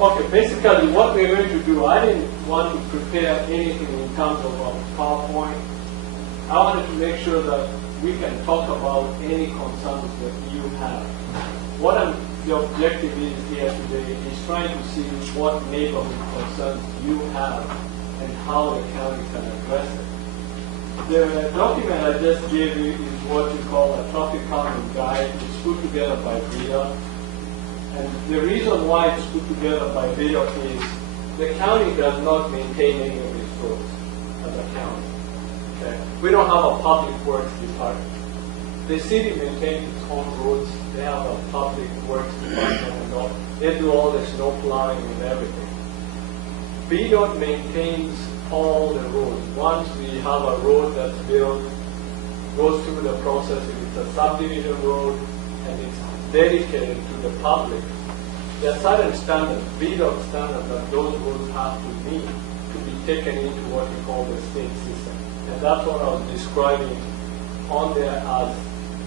Okay, basically what we're going to do, I didn't want to prepare anything in terms of a PowerPoint. I wanted to make sure that we can talk about any concerns that you have. The objective is here today is trying to see what neighborhood concerns you have and how the county can address it. The document I just gave you is what you call a traffic calming guide. It's put together by VDOT. And the reason why it's put together by VDOT is the county does not maintain any of these roads as a county. Okay? We don't have a public works department. The city maintains its own roads. They have a public works department and all. They do all the snow plowing and everything. VDOT maintains all the roads. Once we have a road that's built, goes through the process, if it's a subdivision road and it's dedicated to the public, there are certain standards, VDOT standards, that those roads have to meet to be taken into what we call the state system. And that's what I was describing on there as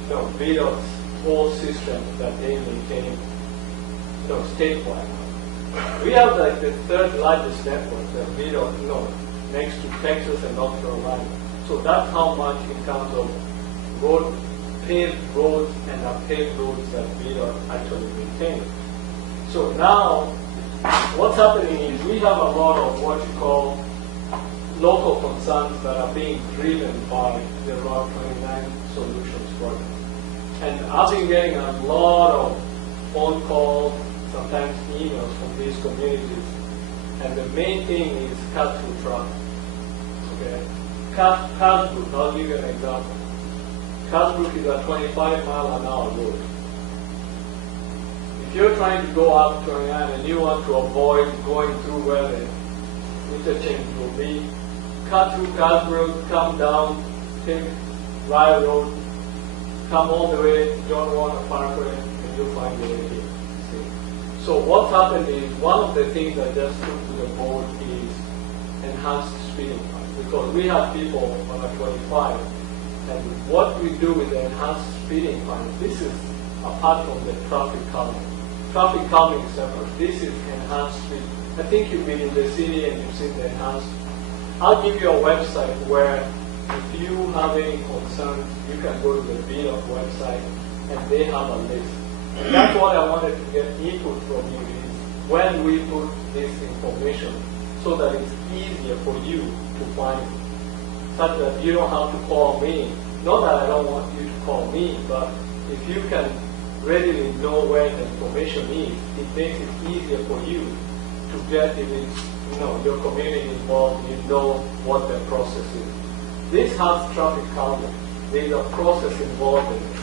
VDOT's whole system that they maintain statewide. We have like the third largest network that VDOT, next to Texas and North Carolina. So that's how much in terms of paved roads and unpaved roads that VDOT actually maintains. So now, what's happening is we have a lot of what you call local concerns that are being driven by the Route 29 Solutions Project. And I've been getting a lot of phone calls, sometimes emails from these communities. And the main thing is cut-through traffic. Okay? Casbrook, I'll give you an example. Casbrook is a 25-mile-an-hour road. If you're trying to go up 29 and you want to avoid going through where the interchange will be, cut through Casbrook, come down, take Rye Road, come all the way to John Warner Parkway, and you'll find your way here. So what's happened is, one of the things I just took to the board is enhanced speeding fines, because we have people on a 25, and what we do with the enhanced speeding fines, this is apart from the traffic calming. Traffic calming is separate. This is enhanced speed. I think you've been in the city and you've seen the enhanced. I'll give you a website where if you have any concerns, you can go to the VDOT website and they have a list. And that's what I wanted to get input from you is when we put this information so that it's easier for you to find it, such that you don't have to call me. Not that I don't want you to call me, but if you can readily know where the information is, it makes it easier for you to get if it's, your community involved, you know what the process is. This has traffic calming. There's a process involved in it.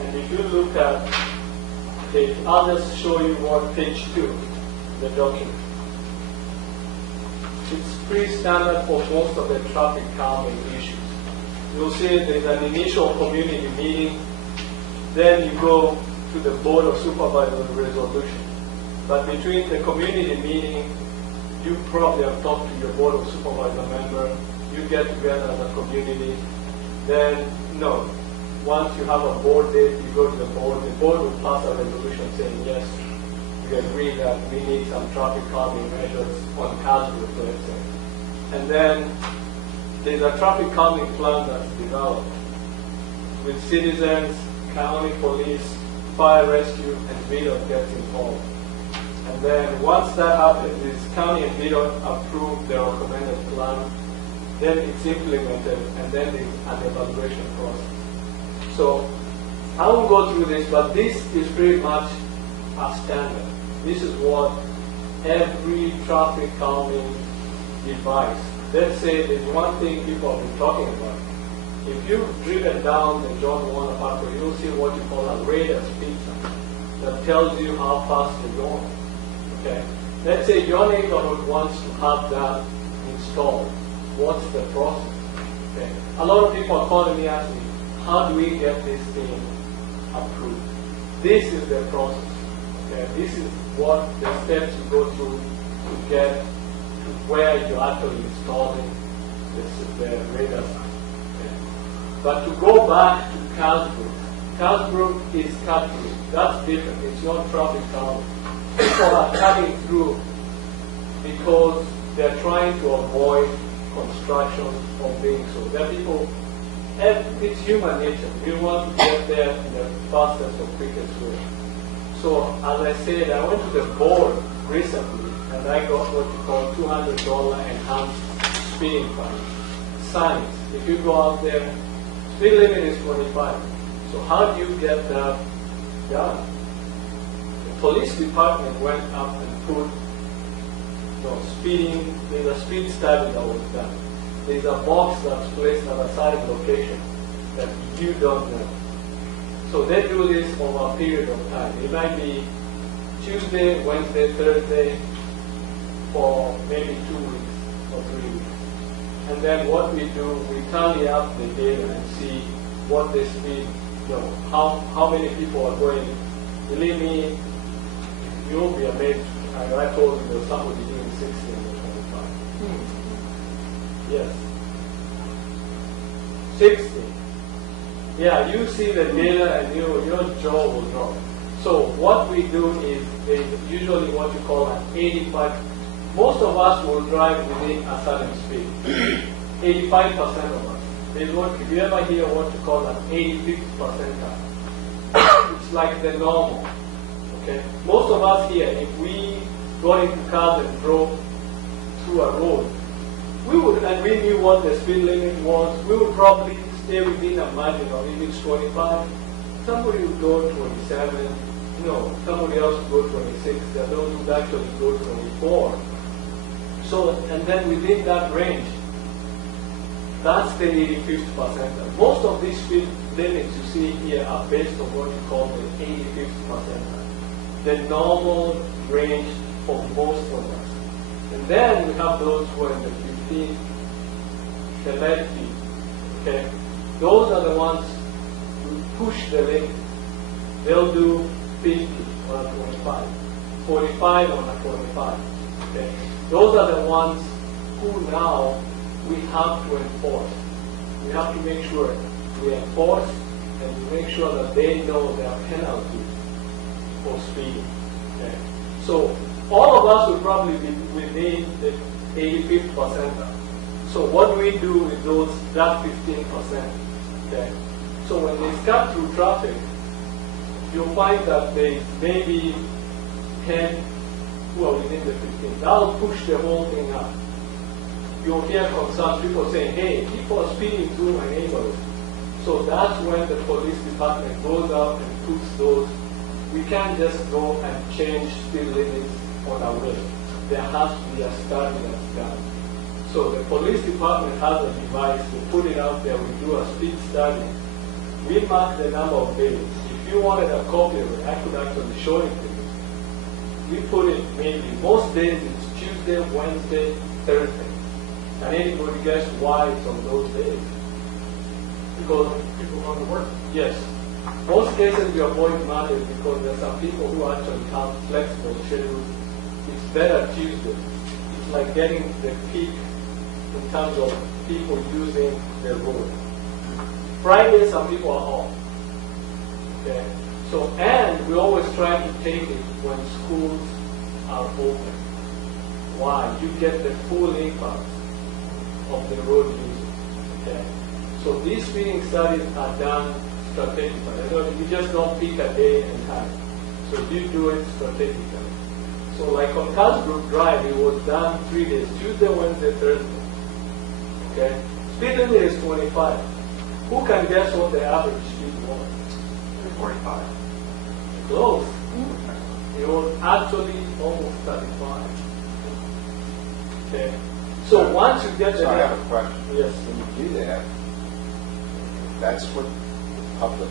And if you look at page, I'll just show you what page 2, the document. It's pretty standard for most of the traffic calming issues. You'll see there's an initial community meeting, then you go to the Board of Supervisors resolution. But between the community meeting, you probably have talked to your Board of Supervisor member, you get together as a community, then once you have a board date, you go to the board will pass a resolution saying, yes, we agree that we need some traffic calming measures on Casbrook, let's say. And then there's a traffic calming plan that's developed with citizens, county police, fire rescue, and VDOT gets involved. And then once that happens, this county and VDOT approve the recommended plan, then it's implemented, and then there's an evaluation process. So I won't go through this, but this is pretty much a standard. This is what every traffic calming device, let's say there's one thing people have been talking about. If you've driven down the John Warner Parkway, you'll see what you call a radar speed sign that tells you how fast you're going. Okay? Let's say your neighborhood wants to have that installed. What's the process? Okay? A lot of people are calling me asking me, how do we get this thing approved? This is the process. Okay? This is what the steps you go through to get to where you're actually installing the radar sign. Okay? But to go back to Casbrook is cut through. That's different. It's not traffic calming. People are cutting through because they're trying to avoid construction or being so. There are people, and it's human nature. We want to get there in the fastest or quickest way. So as I said, I went to the board recently and I got what you call $200 enhanced speeding fine. Signs. If you go out there, speed limit is 25. So how do you get that done? The police department went up and put speeding, there's a speed study that was done. There's a box that's placed at a side location that you don't know. So they do this over a period of time. It might be Tuesday, Wednesday, Thursday, for maybe 2 weeks or 3 weeks. And then what we do, we tally up the data and see what the speed, how many people are going. Believe me, you'll be amazed. I told you there was somebody doing 60 and 25. Yes. 60. Yeah, you see the data and your jaw will drop. So what we do is usually what you call an 85. Most of us will drive within a certain speed. 85% of us. If you ever hear what you call an 85th percentile, it's like the normal. Okay? Most of us here, if we got into cars and drove through a road, and we knew what the speed limit was, we would probably stay within a margin of if it's 25, somebody would go 27, somebody else would go 26, there are those who would actually go 24. So, and then within that range, that's the 85th percentile. Most of these speed limits you see here are based on what you call the 85th percentile, the normal range for most of us. And then we have those who are in the 15, the lead feet. Okay? Those are the ones who push the limit. They'll do 50 on a 25, 45 on a 45. Okay? Those are the ones who now we have to enforce. We have to make sure we enforce and we make sure that they know there are penalties for speeding. Okay? So all of us will probably be within the 85th percentile. So what we do with that 15%? Okay? So when they cut through traffic, you'll find that there may be 10 who are within the 15. That'll push the whole thing up. You'll hear concerns, people saying, hey, people are speeding through my neighborhood. So that's when the police department goes out and puts those. We can't just go and change speed limits on our way. There has to be a study that's done. So the police department has a device, we put it out there, we do a speed study. We mark the number of days. If you wanted a copy of it, I could actually show it to you. We put it maybe, most days it's Tuesday, Wednesday, Thursday. Can anybody guess why it's on those days? Because people go to work. Yes. Most cases we avoid Mondays because there are some people who actually have flexible schedules. It's better Tuesday. It's like getting the peak in terms of people using the road. Friday, some people are off. Okay? So, and we always try to take it when schools are open. Why? You get the full impact of the road use. Okay? So these speeding studies are done strategically. You just don't pick a day and time. So you do it strategically. So like on Casbrook Drive, it was done 3 days, Tuesday, Wednesday, Thursday. Okay? Speed limit is 25. Who can guess what the average speed was? 45. Close. It was actually almost 35. Okay? So once you get So the... I have a question. Yes. When you do that, that's what the public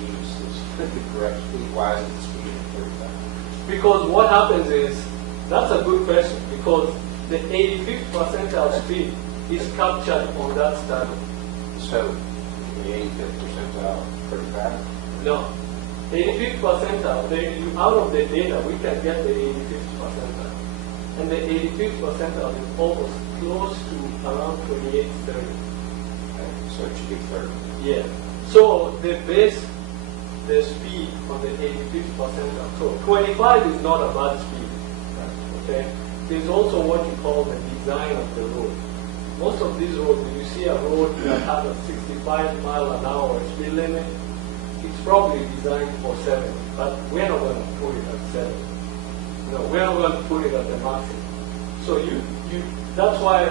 uses the correct speed. Why is it the speed of 35? Because what happens is, that's a good question, because the 85th percentile speed is captured on that study. So the 85th percentile, 35? No. 85th percentile, out of the data, we can get the 85th percentile. And the 85th percentile is almost close to around 28, 30. Okay. So it should be 30. Yeah. So the base, the speed on the 85th percentile. So 25 is not a bad speed. Okay. there's also what you call the design of the road. Most of these roads, when you see a road that has a 65-mile-an-hour speed limit, it's probably designed for 70, but we're not going to put it at 70. No, we're not going to put it at the maximum. So that's why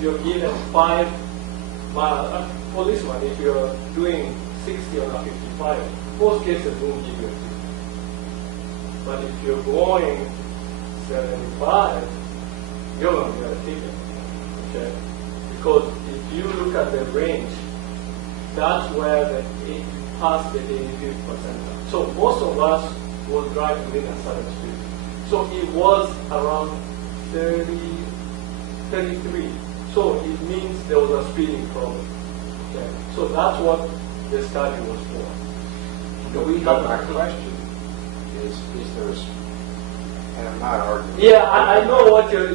you're given 5 miles. For this one, if you're doing 60 on a 55, most cases won't give you a 60. But if you're going 75, you're going to get a ticket. Okay? Because if you look at the range, that's where it past the 85th percentile. So most of us will drive within a certain speed. So it was around 30, 33. So it means there was a speeding problem. Okay? So that's what the study was for. But my question is there, and I'm not arguing. Yeah, I know what you're.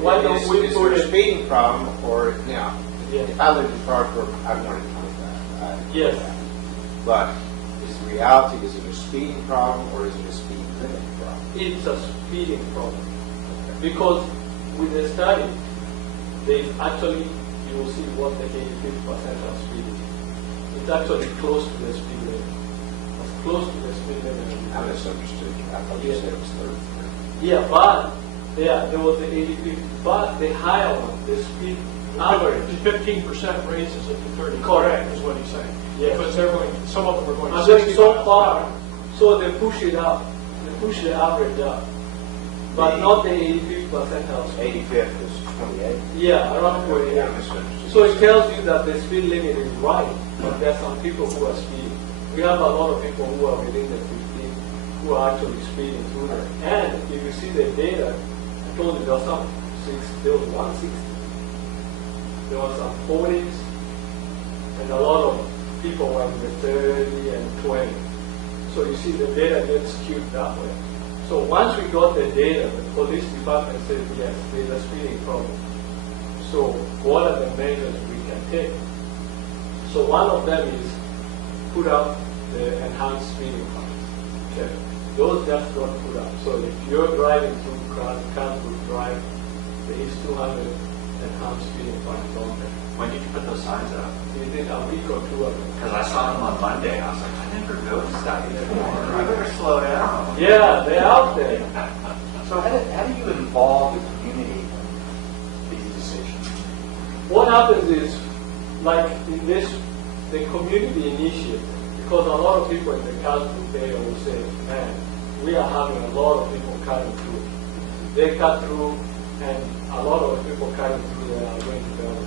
Why don't we is put there a it? speeding problem, or now? Yeah. If I lived in Parkbrook, I've known it 25. Yes. But is the reality, is it a speeding problem or is it a speed limit problem? It's a speeding problem because with the study, there's actually you will see what the 85th percentile speed is. It's actually close to the speed limit. It's close to the speed limit. I misunderstood you. I thought you said it was 33. Yeah, but there was the 85th, but the higher one, the speed average. The 15% raises it to 30. Correct. Is what he's saying. Yes. Because they're going, some of them are going I'm 60 going so miles far, per hour. so they push it up. They push the average up, but not the 85th percentile speed. 85th is 28. Yeah, around 28. Yeah, I misunderstood. So it tells you that the speed limit is right, but there are some people who are speeding. We have a lot of people who are within the 15 who are actually speeding through there. And if you see the data, I told you there was some there was 160. There was some 40s, and a lot of people were in the 30 and 20. So you see the data gets skewed that way. So once we got the data, the police department said, yes, there's a speeding problem. So what are the measures we can take? So one of them is put up the enhanced speeding fines. Okay. Those just got put up. So if you're driving through Kansas Drive, there is 200 enhanced speeding fines on there. When did you put those signs up? Within a week or two of them. Because I saw them on Monday. I was like, I never noticed that before. I better slow down. Yeah, they're out there. So how do you involve the community in these decisions? What happens is, like in this, the community initiative, because a lot of people in the Kansas area will say, man, we are having a lot of people cutting through. They cut through, and a lot of people cutting through there are going to Belgium.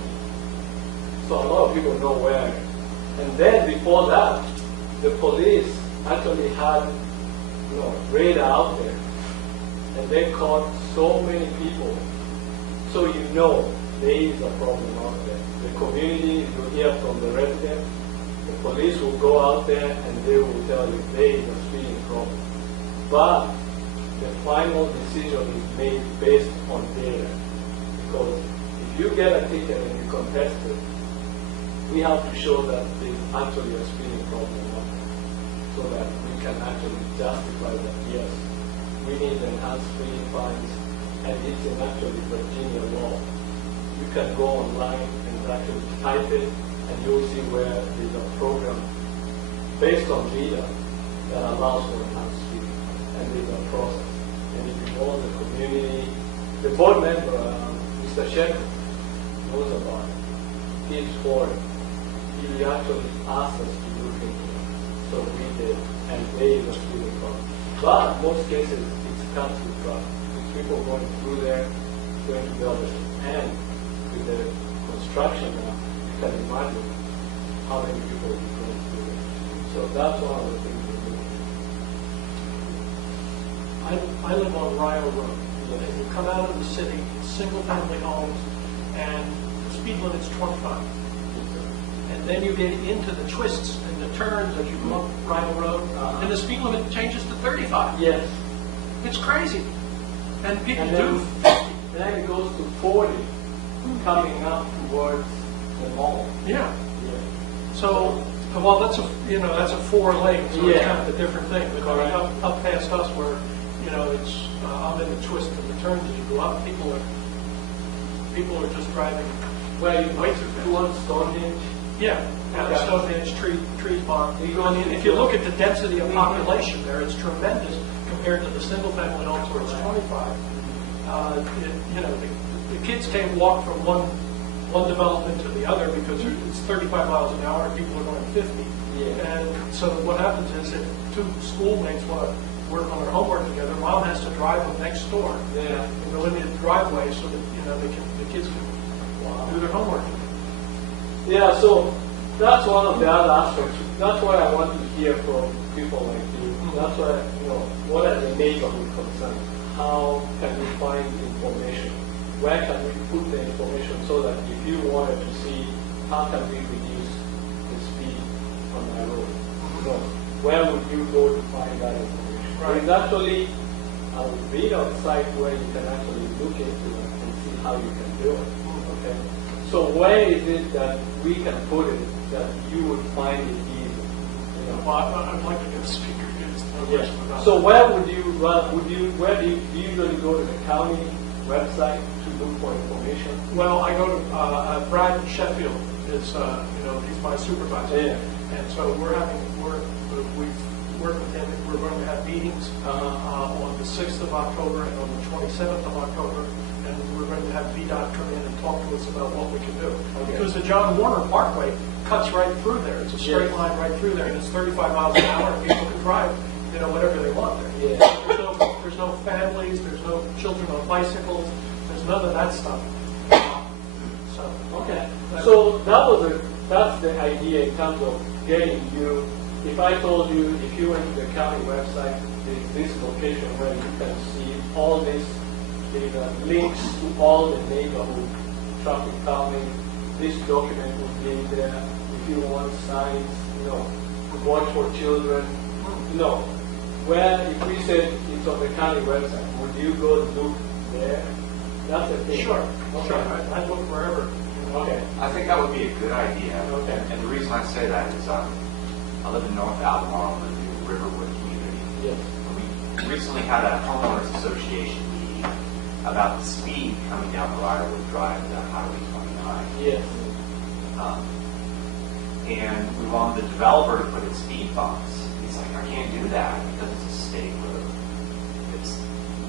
So a lot of people know where. And then before that, the police actually had, radar out there, and they caught so many people. So you know there is a problem out there. The community will hear from the residents. The police will go out there and they will tell you there is a speeding problem. But the final decision is made based on data. Because if you get a ticket and you contest it, we have to show that there is actually a speeding problem out there, so that we can actually justify that, yes, we need enhanced speeding fines, and it's in actually Virginia law. You can go online and actually type it, and you'll see where there's a program based on data that allows for enhanced speeding, and there's a process. And if you go in the community, the board member, Mr. Shepherd, knows about it. He's for it. He actually asked us to look into it. So we did, and they were speeding problem. But most cases, it's comes with traffic. It's people going through there, going to buildings. And with the construction now, you can imagine how many people will be going through there. So that's one of the things we do. I live on Rio Road. And you come out of the city, single-family homes, and the speed limit's 25. And then you get into the twists and the turns as you go up Rio Road, and the speed limit changes to 35. Yes. It's crazy. And people And do. then it goes to 40 coming up towards the mall. Yeah. Yeah. So, well, that's a 4 lane, so it's Yeah. kind of a different thing. But going Correct. up past us where, you know, it's, I'm in the twist and the turns as you go up. People are just driving Where you way too fast. towards Stonehenge? Yeah, Okay. Stonehenge, trees barn. You go I mean, to- if you look at the density of population there, it's tremendous compared to the single-family homes where it's 25. You know, the kids can't walk from one development to the other because it's 35 miles an hour and people are going 50. Yeah. And so what happens is if two schoolmates want to work on their homework together, mom has to drive them next door Yeah. and go into the driveway so that, you know, the kids can do their homework. Yeah, so that's one of the other aspects. That's why I want to hear from people like you. That's why, you know, what are the neighborhood concerns? How can we find information? Where can we put the information so that if you wanted to see how can we reduce the speed on the road? So where would you go to find that information? Right. There's actually a video site where you can actually look into it and see how you can do it. Okay. So where is it that we can put it that you would find it easy? You know? Well, I'd like to get a speaker. Yeah. So where would you run? Where do you usually go to the county website to look for information? Well, I go to Brad Sheffield. Is you know, he's my supervisor. Yeah. And so we've worked with him. We're going to have meetings on the 6th of October and on the 27th of October, and we're going to have VDOT come in and talk to us about what we can do. Okay. Because the John Warner Parkway cuts right through there. It's a straight Yes. line right through there, and it's 35 miles an hour, and people can drive, you know, whatever they want there. Yeah. There's no families, there's no children on bicycles, there's none of that stuff. So, Okay. So that's the idea in terms of getting you. If I told you, if you went to the county website, there's this location where you can see all this, links to all the neighborhood traffic calming. This document would be in there. If you want signs, you know, watch for children, you know, where if we said it's on the county website, would you go look there? That's the thing. sure, Okay. sure, I'd look wherever. Okay. I think that would be a good idea. Okay. And the reason I say that is I live in North Albemarle, in the Riverwood community. Yes. We recently had a homeowners association meeting about the speed coming down Briarwood Drive to Highway 29. Yes. And we wanted the developer to put in speed bumps. He's like, I can't do that because it's a state road. It's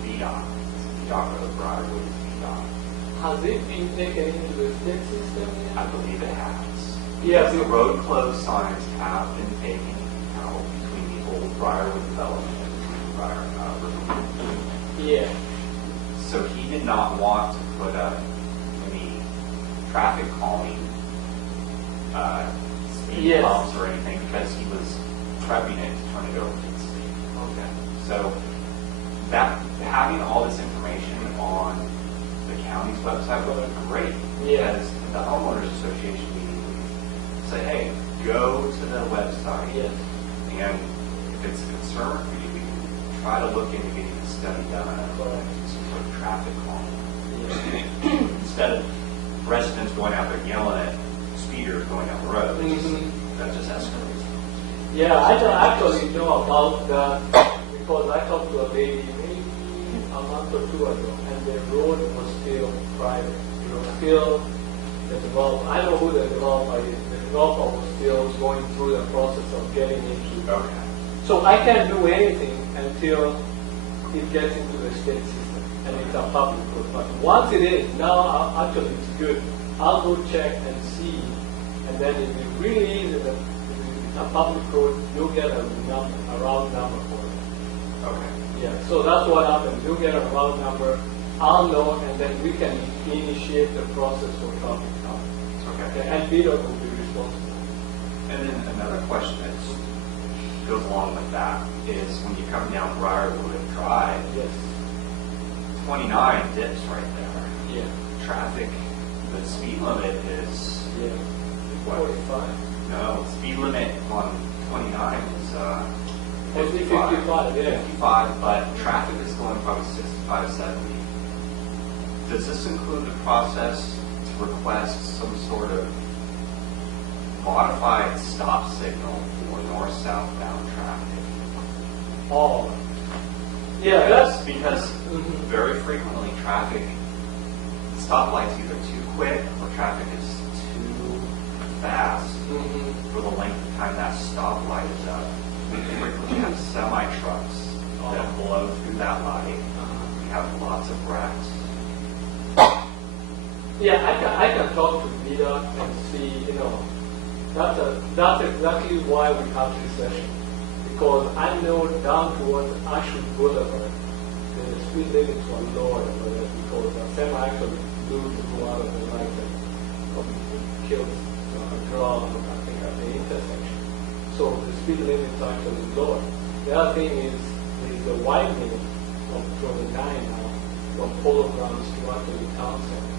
VDOT. It's VDOT Road, Briarwood is VDOT. Has it been taken into the state system I yet? believe it has. Yes. Because the road closed signs have been taken out between the old Briarwood development and the new Riverwood. Yeah. So he did not want to put up any traffic calming speed Yes. bumps or anything because he was prepping it to turn it over to the state. Okay. So that having all this information on the county's website would be great. Yeah. Because the homeowners association meeting would say, hey, go to the website. Yes. And if it's a concern for you, we can try to look into getting a study done on some sort of traffic calming. Yeah. Instead of residents going out there yelling at speeders going down the road, that just escalates. Yeah, I don't actually know about that because I talked to a lady maybe a month or two ago, and the road was still private. It was still the developer. I know who the developer is. The developer was still going through the process of getting into. Okay. So I can't do anything until it gets into the state system and it's a public road. But once it is, now actually it's good. I'll go check and see, and then if it really is if it's a public road, you'll get a round number for it. Okay. Yeah, so that's what happens. You'll get a round number, I'll know, and then we can initiate the process for traffic calming. Okay. Okay, and Peter will be responsible. And then another question that goes along with that is when you come down Briarwood Drive, Yes. 29 dips right there. Yeah. Traffic, the speed limit is, Yeah. what? 45. No, speed limit on 29 is Oh, it's 55, yeah. 55, but traffic is going probably 65, 70. Does this include the process to request some sort of modified stop signal for north-southbound traffic? Oh, Yeah, that's Because very frequently traffic, stoplights either too quick or traffic is too fast for the length of time that stoplight is up. We frequently have semi-trucks that blow through that light. We have lots of wrecks. Yeah, I can talk to VDOT and see, that's exactly why we have this session. Because I know down towards Ashwood Boulevard, the speed limits were lower over there because the semi actually blew to go out of the light and killed a girl, I think, at the intersection. So the speed limit is actually lower. The other thing is the widening of 29 now from Polo Grounds to actually Town Center.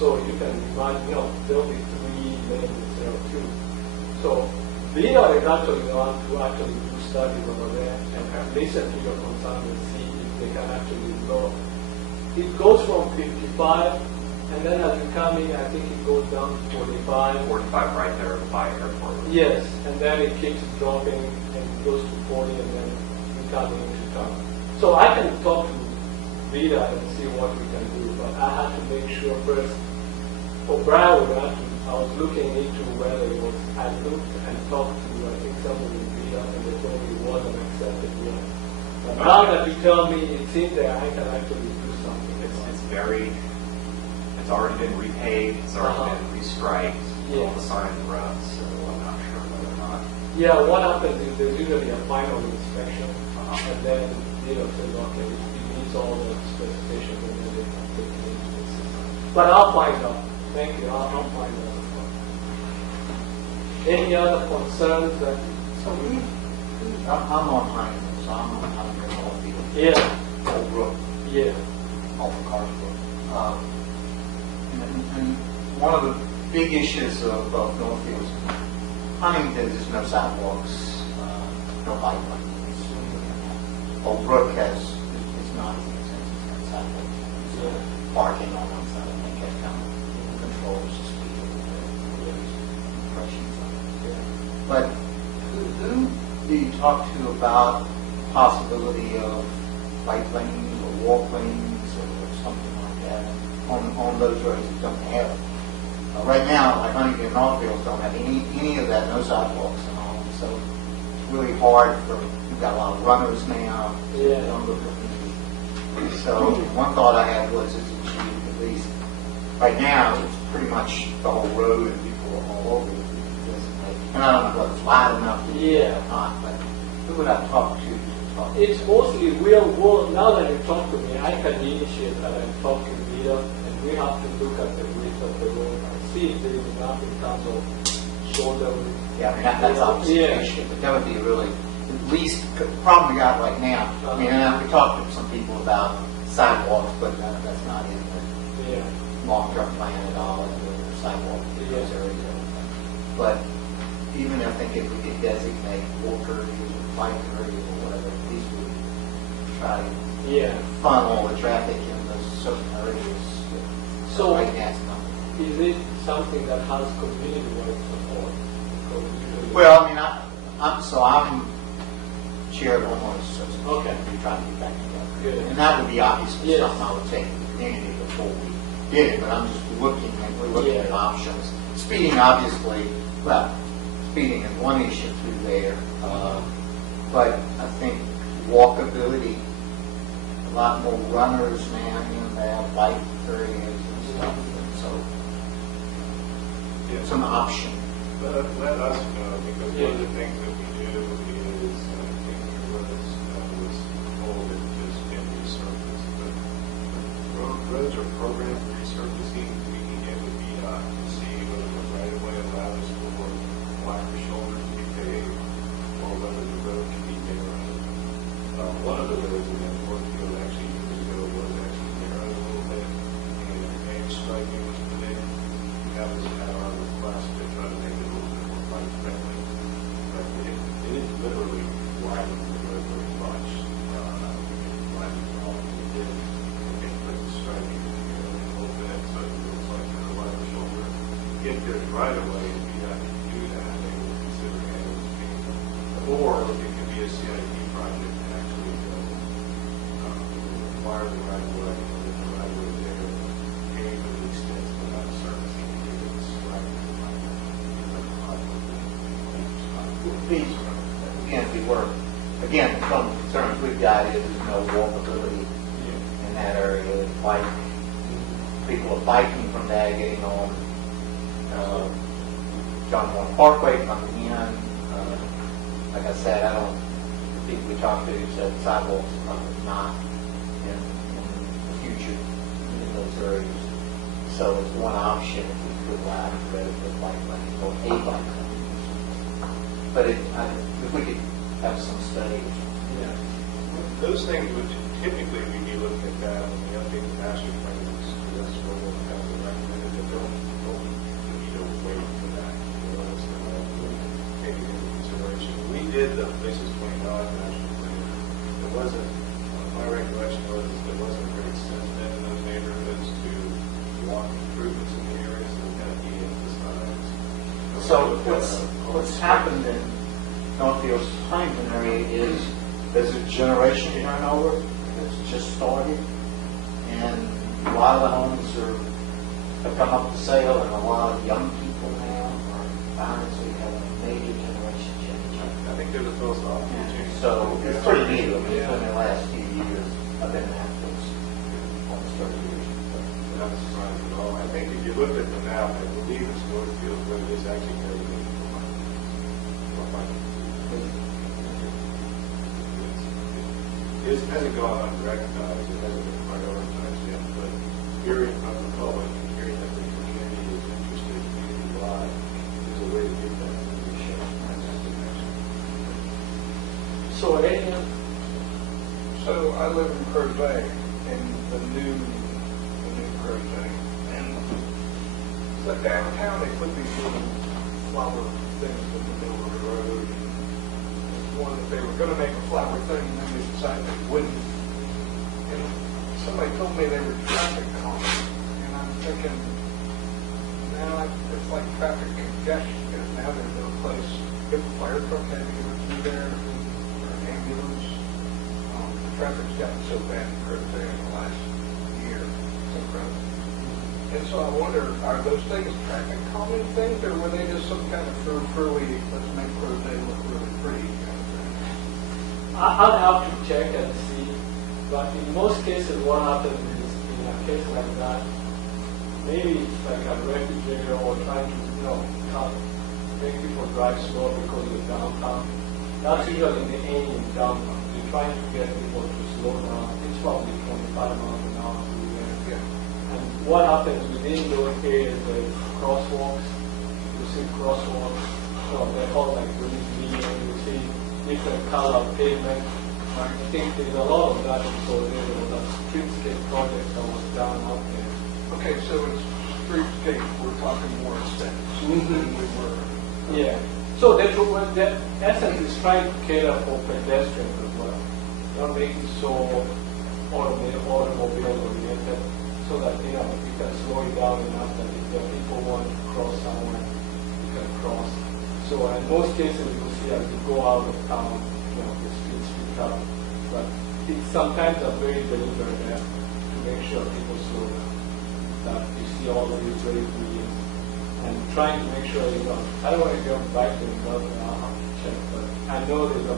So you can imagine, there'll be 3 lanes instead of 2. So VDOT is actually the one to actually do studies over there and listen to your concerns and see if they can actually lower. It goes from 55, and then as you come in, I think it goes down to 45. 45 right there by airport. Yes, and then it keeps dropping and it goes to 40, and then we come into town. So I can talk to VDOT and see what we can do, but I have to make sure first. For Brian, I was looking into whether it was, I looked and talked to, I think, someone in VDOT, and they told me it wasn't accepted yet. But now that you tell me it's in there, I can actually do something. It's already been repaved, it's already been restriped, all the signs are up, so I'm not sure whether or not. Yeah, what happens is there's usually a final inspection, and then, says, okay, it meets all the specifications, and then they can take it into the system. But I'll find out. Thank you, I'll find out. Any other concerns that? So I'm on Huntington, so I'm on Huntington Northfield. Yeah. Old Brook, Yeah. off of Carsbrook. And one of the big issues of Northfield is Huntington, there's no sidewalks, no bike lanes. Old Brook is not in the sense it's got sidewalks. Yeah. Parking on one side, I think that kind of controls the speed of the impressions of it. But who do you talk to about possibility of bike lanes or walk lanes or something like that on those roads that don't have it? Right now, like Huntington and Northfield don't have any of that, no sidewalks and all. So it's really hard for, we've got a lot of runners now. Yeah. So one thought I had was, is it should at least, right now, it's pretty much the whole road and people are all over it. And I don't know whether it's wide enough to do that or not, but who would I talk to? It's mostly, now that you talk to me, I can initiate that and talk to Vita, and we have to look at the width of the road and see if there is enough in terms of shoulder width. Yeah, I mean, that's obviously an issue, but that would be really, at least, the problem we got right now, I mean, and we talked to some people about sidewalks, but that's not in the long-term plan at all, the sidewalk in those areas. But even I think if we could designate walk areas or bike areas or whatever, at least we would try to funnel the traffic in those certain areas. So right now, it's not. Is it something that has community-wide support? Well, I mean, I'm chair of homeowners association. Okay. We're trying to get back together. Good. And that would be obviously Yes. something I would take to the community before we did it, but I'm just looking at options. Speeding, obviously, speeding is one issue through there, but I think walkability, a lot more runners now, they have bike areas and stuff, and so it's an option. Let us know, because one of the things that we do is, I think was told it has been resurfaced, but roads are programmed for resurfacing. We can get with VDOT to see whether the right of way allows for wider shoulders to be paved, or whether the road can be narrowed. One of the roads in that Northfield actually years ago was actually narrowed a little bit, and edge striping was put in. That was kind of our request to try to make it a little bit more bike friendly. But it is literally widening the road very much. Widening all we did. We can put the striping together a little bit so it looks like a wider shoulder. If there's right of way, if you have to do that, they will consider handling it. Or it could be a CIP project to actually part of the right of way, or the right of way there, paving to the extent without servicing it's right These, again, we work, again, some concerns we've got is there's no walkability in that area. Bike, people are biking from there, getting on John Moore Parkway, coming in. Like I said, I don't, the people we talked to said sidewalks are not in the future in those areas. So it's one option if we could allow the bike lane or a bike lane. But if we could have some studies. Yeah. Those things would typically we'd be looking at that when we update the master plans, because that's what we'll have to recommend that don't wait for that. That's going to take it into consideration. We did the places $20 master plan. There wasn't, my recollection was that there wasn't a great sentiment in those neighborhoods to want improvements in the areas that were going to be emphasized. So what's happened in Northfield's Huntington area is there's a generation turnover that's just started, and a lot of the homes have come up for sale, and a lot of young people now are buying, so you have a major generation change. I think there's a philosophical change. So it's pretty neat. I mean, it's been the last few years I've been at this, almost 30 years. Not surprised at all. I think if you looked at the map, I believe it's Northfield, but it is actually very good. It hasn't gone unrecognized, it hasn't been prioritized yet, but hearing from the public, hearing that the community is interested in community-wide, is a way to get that information. So, Adrian, So I live in Crozet, in the new Crozet, and the downtown, they put these little flower things in the middle of the road. One that they were going to make a flower thing, and then they decided they wouldn't. And somebody told me they were traffic calming, and I'm thinking, now it's like traffic congestion, because now there's no place, if a fire truck had to get through there, or an ambulance. The traffic's gotten so bad in Crozet in the last year. And so I wonder, are those things traffic calming things, or were they just some kind of frilly, let's make Crozet look really pretty kind of thing? I'll have to check and see, but in most cases, what happens is, in a case like that, maybe it's like a refugee or trying to, make people drive slow because of downtown. That's usually in the aim in downtown. You're trying to get people to slow down. It's probably 25 miles an hour through there. And what happens within those areas, there's crosswalks. You see crosswalks, so they're called like green median. You see different color pavement. I think there's a lot of that because there was a streetscape project that was done out there. Okay, so it's streetscape, we're talking more aesthetics than we were. Yeah. So that essence is trying to cater for pedestrians as well. Not make it so automobile oriented, so that you can slow it down enough that if the people want to cross somewhere, you can cross. So in most cases, you see as you go out of town, the streets pick up. But it's sometimes a very deliberate effort to make sure people slow down. That you see all of these very green and trying to make sure, I don't want to go back to the government, I'll have to check, but I know there's a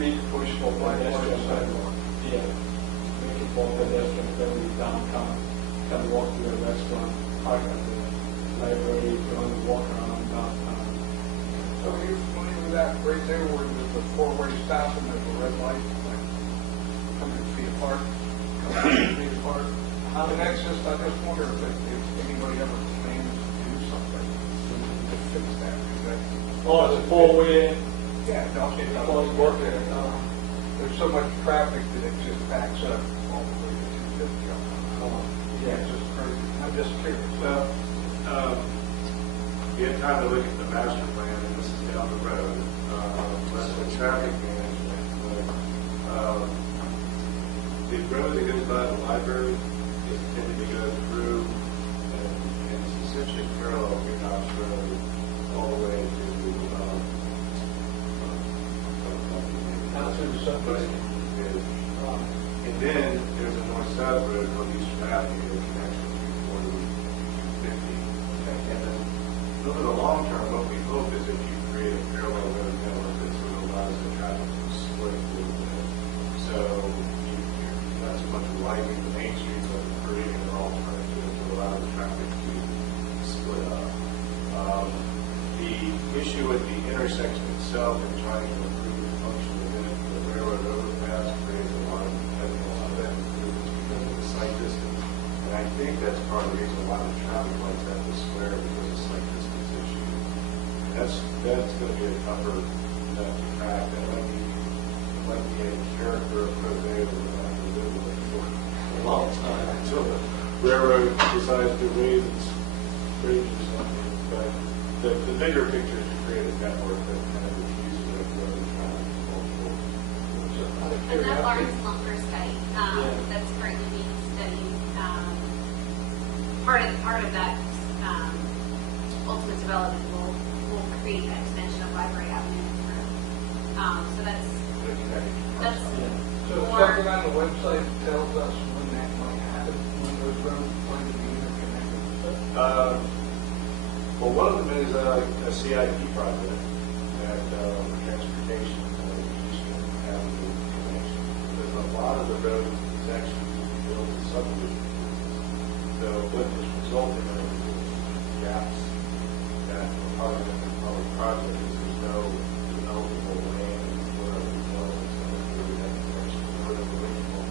big push for pedestrian sidewalk. Yeah. Make it more pedestrian friendly downtown. You can walk to a restaurant, park at the library, if you want to walk around downtown. So you're familiar with that right there where there's a four-way stop and there's a red light, like 100 feet apart, 100 feet apart? And that's just, I just wonder if anybody ever plans to do something to fix that. Oh, the four-way, Yeah, don't get before you work there. There's so much traffic that it just backs up all the way to 250. Yeah, it's just crazy. I'm just curious. Well, you have time to look at the master plan, and this is down the road, less than traffic management, but the road that goes by the library is intended to go through, and it's essentially parallel Greenhouse Road all the way to Out to the subway. And then there's a north-south road called Eastern Avenue that connects from 240 to 250. And then over the long term, what we hope is that you create a parallel road network that sort of allows the traffic to split a little bit. So you're not so much widening the main street, but creating an alternative to allow the traffic to split up. The issue with the intersection itself and trying to improve the function of it, the railroad overpass creates a lot of that improvements because of the sight distance. And I think that's part of the reason why the traffic lights have to square because of sight distance issue. And that's going to be a tougher nut to crack. That might be a character of Crozet that we're going to have to live with for a long time until the railroad decides to raise its bridge or something. But the bigger picture is to create a network that kind of diffuses that road traffic to multiple. And that Lawrence Lumber study, that's currently being studied, part of that ultimate development will create that extension of Library Avenue. So that's So more. something on the website tells us when that might happen, when those roads plan to be interconnected. Well, one of them is a CIP project that transportation use can have the connection. Because a lot of the road is actually built in subdivision. So what has resulted in gaps that are part of the public project is there's no developable land where the development is going to do that connection, where the original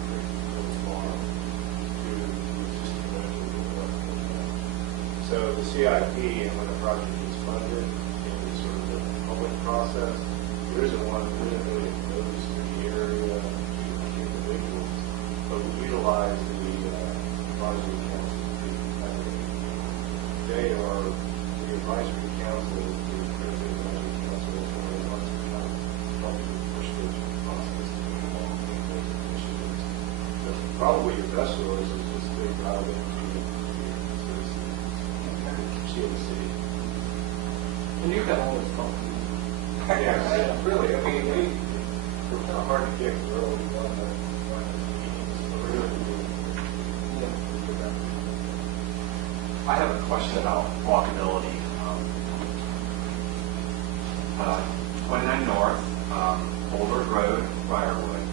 farm to the existing residential development. So the CIP, and when a project is funded in sort of the public process, there isn't one that really goes to the area to individuals, but we utilize the advisory council. They are the advisory council, the Crozet Advisory Council, is one of the ones that kind of help to push the process along with those initiatives. So probably your best source is just to dive into the citizens. The city. And you can always talk to me. Yeah, really. I mean, we're kind of hard to get early on the meetings. I have a question about walkability. 29 North, Old Road, Briarwood.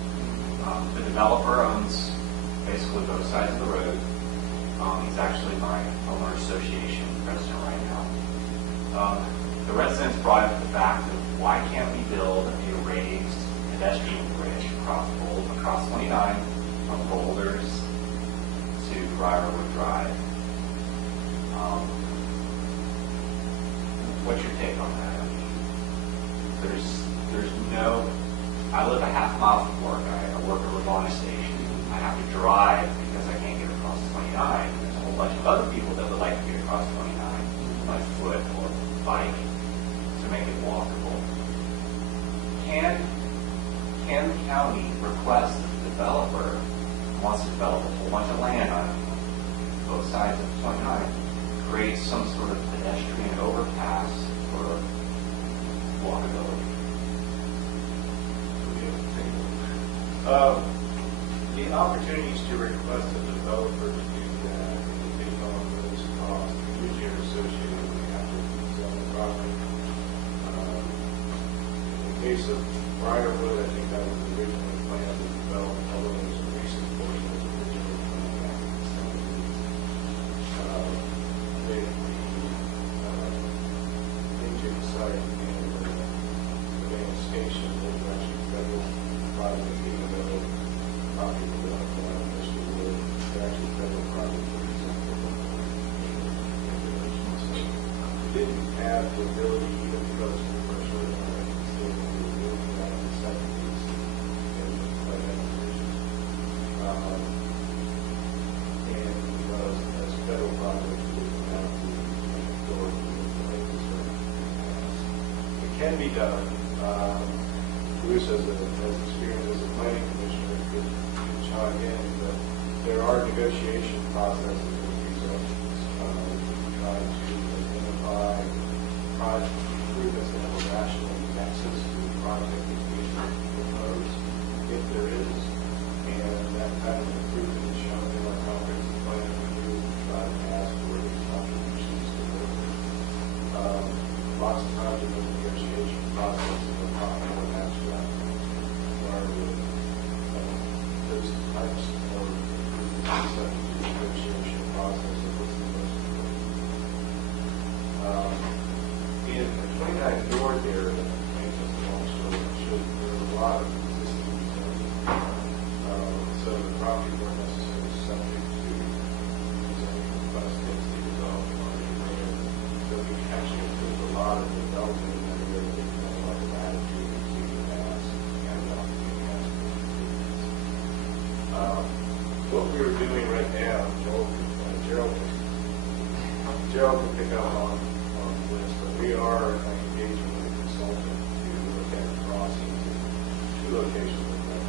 The developer owns basically both sides of the road. He's actually my homeowner association president right now. The residents brought up the fact of why can't we build a raised pedestrian bridge across 29 from Boulders to Briarwood Drive. What's your take on that? I mean, there's no. I live a half mile from work. I work at Ravana Station. I have to drive because I can't get across 29. There's a whole bunch of other people that would like to get across 29 by foot or bike to make it walkable. Can the county request that the developer wants to develop a whole bunch of land on both sides of 29, create some sort of pedestrian overpass for walkability? The opportunities to request a developer to do that and to take on those costs usually are associated with the applicant selling the property. In the case of Briarwood, I think that was originally planned to develop, although there was a recent portion that was originally planned back in the 70s. The engine site and the main station was actually federal project, even though property development on Mr. Wood, it's actually federal project, for example. We didn't have the ability even to go to the first road on the state when we were doing that in the 70s and by that decision. And because as federal projects, we didn't have the authority to make this work. It can be done. Bruce, as experience as a planning commissioner, could chime in, but there are negotiation processes with these zones. We try to identify project improvements that have a rational nexus to the project that we propose, if there is, and that lots of times in the negotiation process, we're talking about abstract, those types of improvements such as the negotiation process of what's the most important. In the 29 North area, I think just also showed there are a lot of existing zoning. So the property weren't necessarily subject to zoning request density development already there. So we actually approved a lot of development in that area that has a lot of latitude to pass and opportunity pass. What we are doing right now, Gerald can pick up on this, but we are engaging with a consultant to look at crossings in two locations of that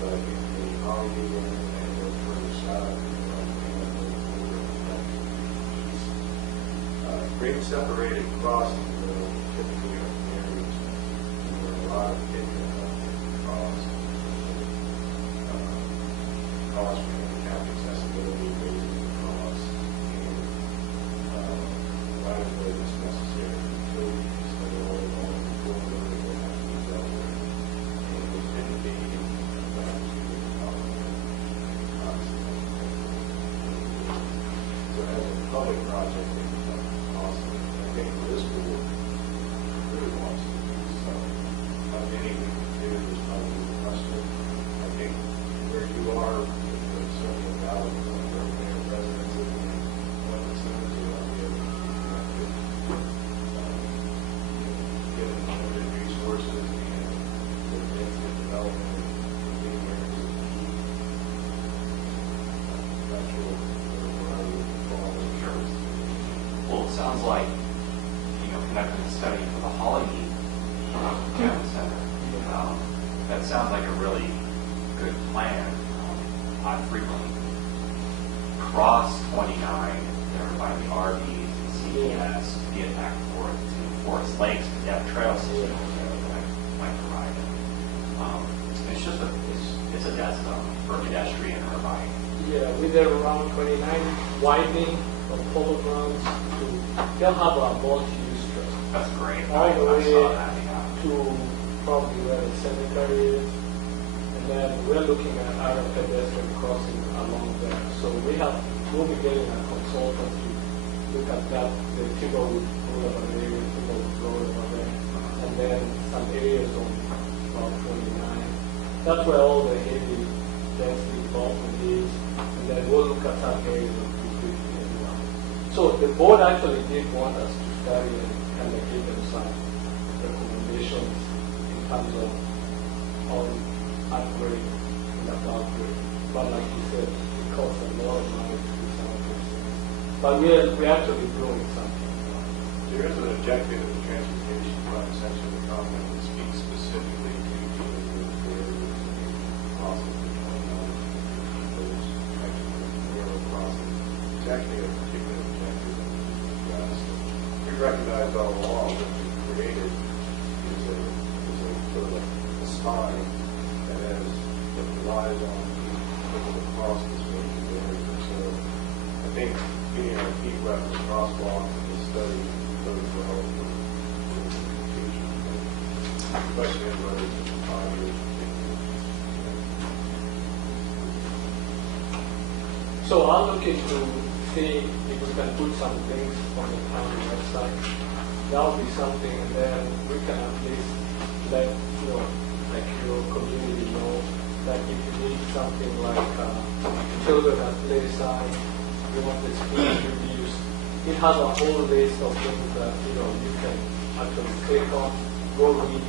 but in the Hollywood area and the further south, great separated crossings typically are areas where a lot of kids cross. Cost for handicap accessibility, raising the cost, and right of way that's necessary utilities that are all along the border that will have to be dealt with. And there's been a big impact to the development cost. So as a public project, it becomes costly. I think this board really wants to do so. How many we can do is probably the question. I think where you are, certainly valid for residents of one percent of the given limited resources and the density development of being areas of natural variety of fall insurance. Well, it sounds like, conducting a study for the Hollywood Town Center. That sounds like a really good plan. I frequently cross 29 there by the RVs and CPS to get back and forth to Forest Lakes because they have a trail system there that I like to ride in. It's just it's a death zone for pedestrian or bike. Yeah, with their around 29 widening from polo grounds to, they'll have a multi-use trail. That's great. All the I way saw that. Yeah. to probably where the cemetery is. And then we're looking at other pedestrian crossing along there. So we'll be getting a consultant to look at that, the Timberwood Boulevard area, Timberwood Road over there. And then some areas on about 29. That's where all the heavy density development is. And then we'll look at some areas of 250 as well. So the board actually did want us to study and kind of give them some recommendations in terms of on upgrade and upgrade. But like you said, it costs a lot of money to do some of those things. But we're actually doing something. There is an objective of the transportation plan section of the document that speaks specifically to dealing with areas and crossings between those connections with railroad crossings. It's actually a particular objective that we discussed. We recognized all along that we created is a sort of a spine that relies on people across this major area. So I think getting our feet wet in the crosswalk and the study goes well for the future. The question is whether it's in 5 years or 10 years. So I'm looking to see if we can put some things on the county website. That would be something, and then we can at least let like your community know that if you need something like children at play side, you want the speed reduced. It has a whole list of things that you can actually click on, go read.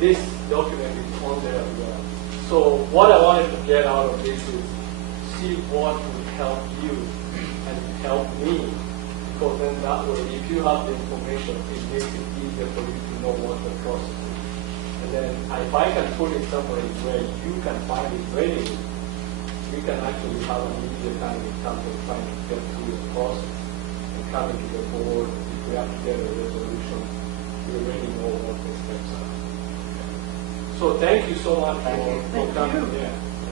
This document is on there as well. So what I wanted to get out of this is see what would help you and help me, because then that way, if you have the information, it makes it easier for you to know what the process is. And then if I can put it somewhere where you can find it ready, we can actually have an easier time in terms of trying to get through the process and coming to the board. If we have to get a resolution, we already know what the steps are. So thank you so much for coming. Yeah.